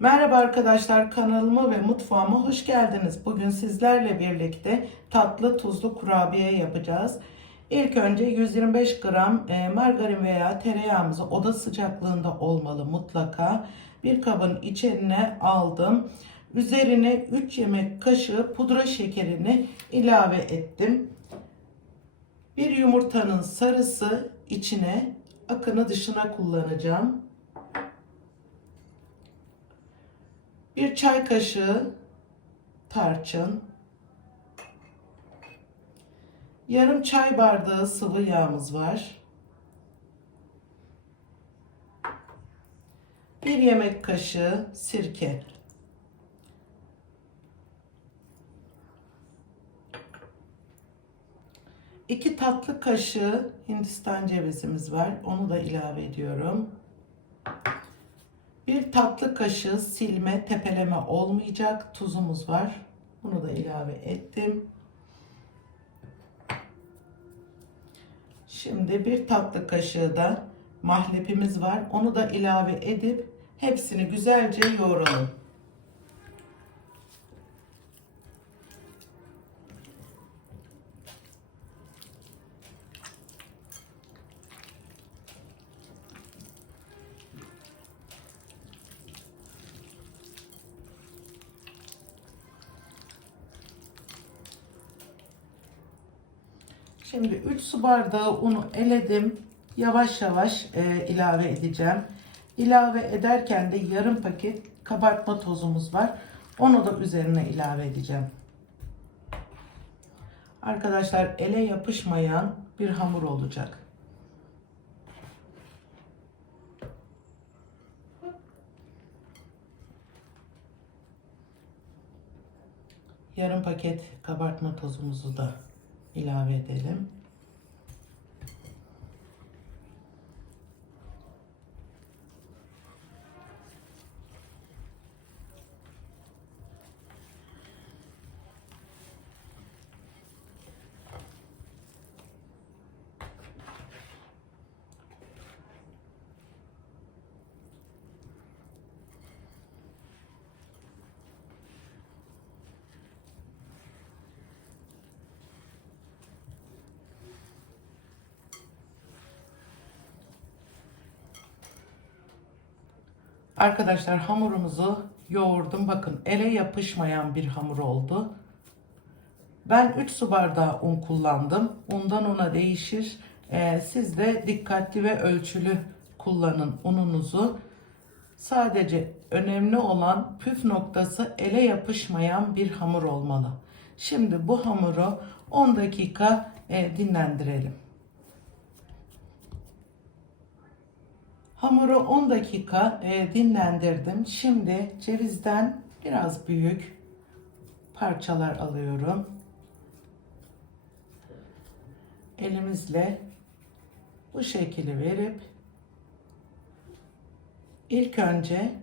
Merhaba arkadaşlar kanalıma ve mutfağıma hoş geldiniz. Bugün sizlerle birlikte tatlı tuzlu kurabiye yapacağız. İlk önce 125 gram e, margarin veya tereyağımızı oda sıcaklığında olmalı mutlaka. Bir kabın içine aldım. Üzerine 3 yemek kaşığı pudra şekerini ilave ettim. Bir yumurtanın sarısı içine, akını dışına kullanacağım. Bir çay kaşığı tarçın. Yarım çay bardağı sıvı yağımız var. Bir yemek kaşığı sirke. İki tatlı kaşığı Hindistan cevizimiz var. Onu da ilave ediyorum. Bir tatlı kaşığı silme, tepeleme olmayacak tuzumuz var. Bunu da ilave ettim. Şimdi bir tatlı kaşığı da mahlepimiz var. Onu da ilave edip hepsini güzelce yoğuralım. Şimdi 3 su bardağı unu eledim. Yavaş yavaş e, ilave edeceğim. İlave ederken de yarım paket kabartma tozumuz var. Onu da üzerine ilave edeceğim. Arkadaşlar ele yapışmayan bir hamur olacak. Yarım paket kabartma tozumuzu da ilave edelim. Arkadaşlar hamurumuzu yoğurdum. Bakın ele yapışmayan bir hamur oldu. Ben 3 su bardağı un kullandım. Undan una değişir. Ee, siz de dikkatli ve ölçülü kullanın ununuzu. Sadece önemli olan püf noktası ele yapışmayan bir hamur olmalı. Şimdi bu hamuru 10 dakika e, dinlendirelim. Hamuru 10 dakika e, dinlendirdim. Şimdi cevizden biraz büyük parçalar alıyorum. Elimizle bu şekli verip ilk önce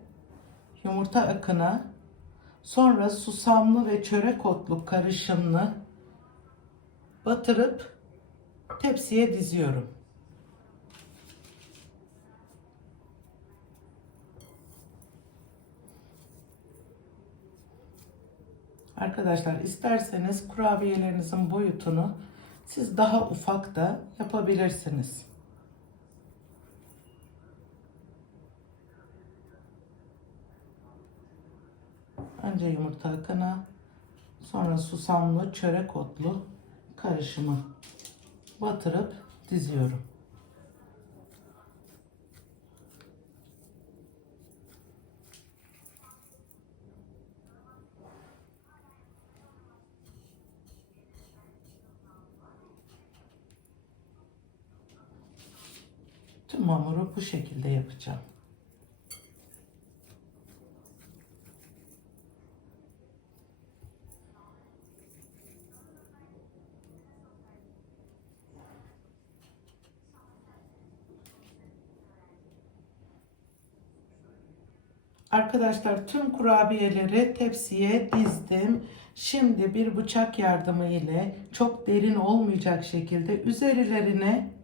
yumurta akına sonra susamlı ve çörek otlu karışımlı batırıp tepsiye diziyorum. Arkadaşlar isterseniz kurabiyelerinizin boyutunu siz daha ufak da yapabilirsiniz. Önce yumurta akını, sonra susamlı, çörek otlu karışımı batırıp diziyorum. Tüm hamuru bu şekilde yapacağım. Arkadaşlar tüm kurabiyeleri tepsiye dizdim. Şimdi bir bıçak yardımı ile çok derin olmayacak şekilde üzerlerine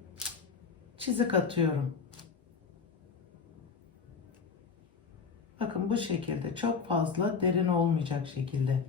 çizik atıyorum. Bakın bu şekilde çok fazla derin olmayacak şekilde.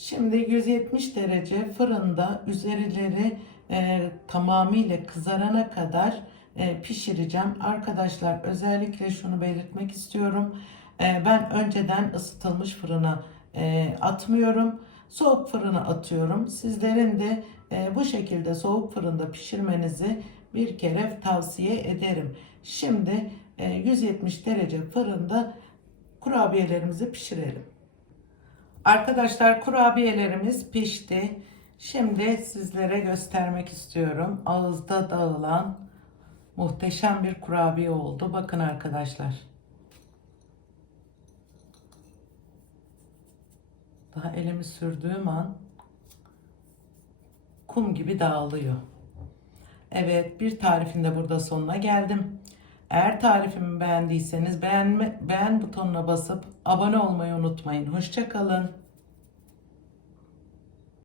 Şimdi 170 derece fırında üzerileri e, tamamıyla kızarana kadar e, pişireceğim. Arkadaşlar özellikle şunu belirtmek istiyorum. E, ben önceden ısıtılmış fırına e, atmıyorum. Soğuk fırına atıyorum. Sizlerin de e, bu şekilde soğuk fırında pişirmenizi bir kere tavsiye ederim. Şimdi e, 170 derece fırında kurabiyelerimizi pişirelim. Arkadaşlar kurabiyelerimiz pişti. Şimdi sizlere göstermek istiyorum. Ağızda dağılan muhteşem bir kurabiye oldu. Bakın arkadaşlar. Daha elimi sürdüğüm an kum gibi dağılıyor. Evet bir tarifin de burada sonuna geldim. Eğer tarifimi beğendiyseniz beğenme, beğen butonuna basıp abone olmayı unutmayın. Hoşçakalın.